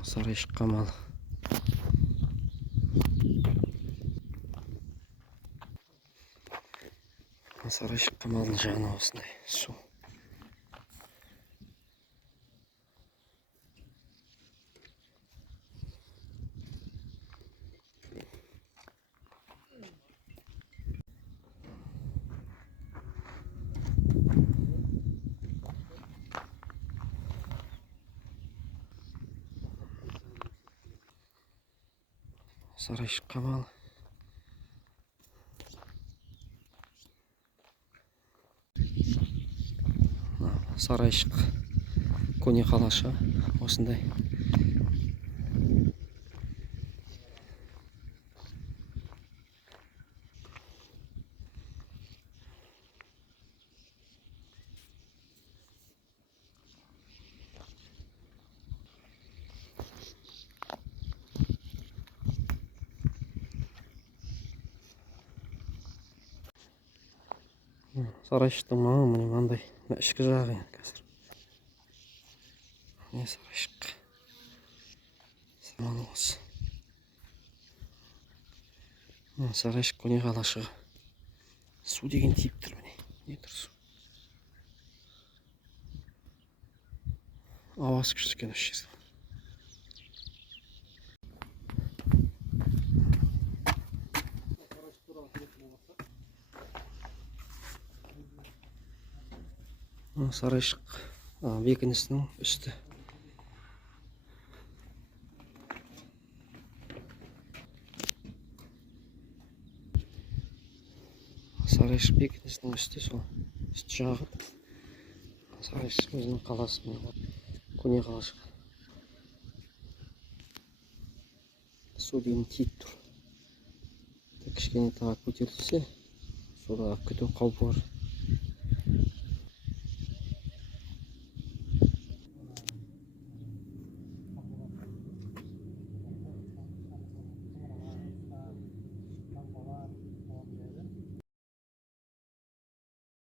Сарайшық қамалы. Сарайшық қамалының жағына осындай су. Сарайшық қамалы. Сарайшық көне қалашы осындай. Сарайшықтың маңы міне мынандай. Ішкі жағы енді қазір. Не сарайшық. Самалы осы. Сарайшық көне қалашығы. Су деген тиіп тұр міне. Не тұр су? Ауасы күшті екен осы жерде. Сарайшық бекінісінің үсті. Сарайшық бекінісінің үсті сол. Үсті жағы. Сарайшық өзінің қаласы. Көне қалашық. Су дейін тиіп тұр. Кішкене тағы көтерілсе, суға күту қаупі бар.